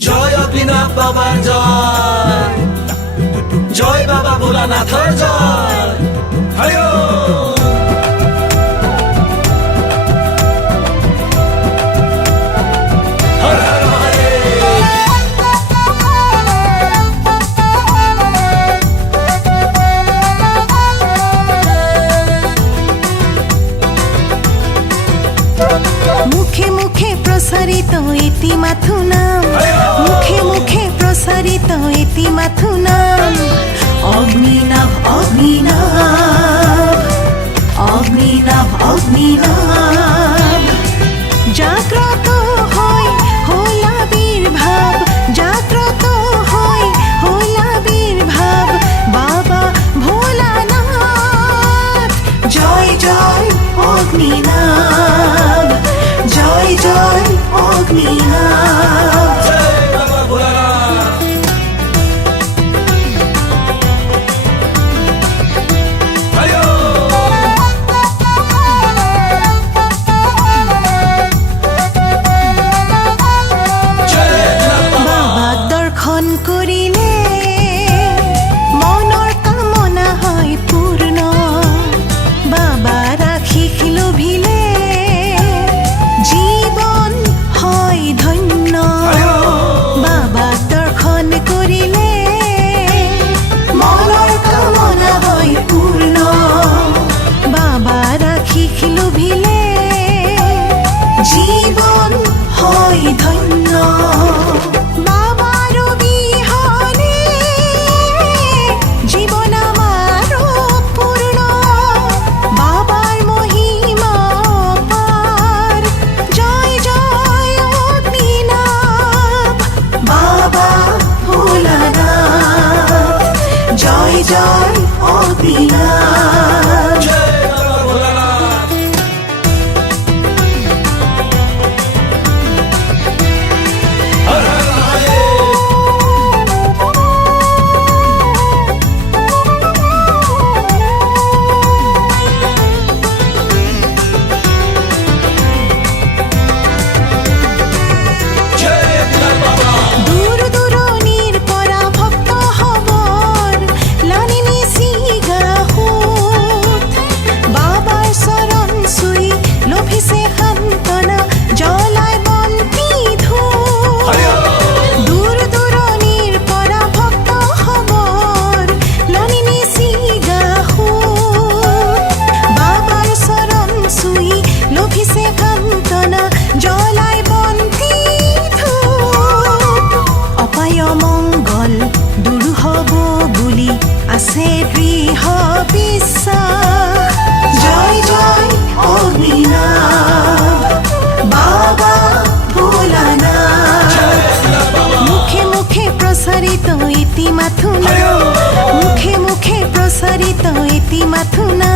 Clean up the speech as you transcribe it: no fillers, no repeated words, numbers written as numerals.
জয় অগ্নিনাথ বাবার জয়, জয় বাবা ভোলানাথের জয়। হরি ওম। হর হর মহাদেব। মুখে মুখে প্রসারিত ইতি মাথু নাম, মুখে মুখে প্রসারিত ইতি মাথু নাম। অগ্নিনাভ অগ্নিনাভ অগ্নিনাভ অগ্নিনাভ। জাগ্রত হয় হল আবির্ভাব, জাগ্রত হয় হল আবির্ভাব বাবা ভোলানাথ। জয় জয় অগ্নিনাভ, জয় জয় অগ্নিনাভ। জয় বাবা ভোলানাথ। হরি ওম। জয় অগ্নিনাথ বাবা। বাবা দর্শন করিলে মনৰ কামনা হয় পূৰ্ণ, বাবা ৰাখিস লোভিলে জীৱন হয় ধন্য। বাবা দৰ্শন কৰিলে মনৰ কামনা হয় পূৰ্ণ, বাবা ৰাখিস লোভিলে জীৱন হয় ধন্য। বাবার বিহনে জীবন আমার পূর্ণ, বাবার মহিমা পার। জয় জয় অগ্নিনাভ বাবা ভোলানাথ, জয় জয় অগ্নিনাথ। জয় বাবা ভোলানাথ। হর হর মহাদেব। জয় অগ্নিনাথ বাবা। দূর দূৰণিৰ পৰা ভক্ত হবৰ লানিনী চিগাহুত, বাবাৰ চৰণ চুই লভিছে সান্তনা জ্বলাই বন্তি ধূপ। হৰি ওম। দূৰ দূৰণিৰ পৰা ভক্ত হবৰ লানিনী চিগাহুত, বাবাৰ চৰণ চুই লভিছে সান্তনা জ্বলাই বন্তি ধূপ। অপায় মংগল দূৰ হ'ব বুলি আছে দৃঢ় বিশ্বাস। জয় জয় অগ্নিনাভ বাবা ভোলানাথ। মুখে মুখে প্ৰচাৰিত ইতি মাথু নাম, মুখে মুখে প্ৰচাৰিত ইতি মাথু নাম।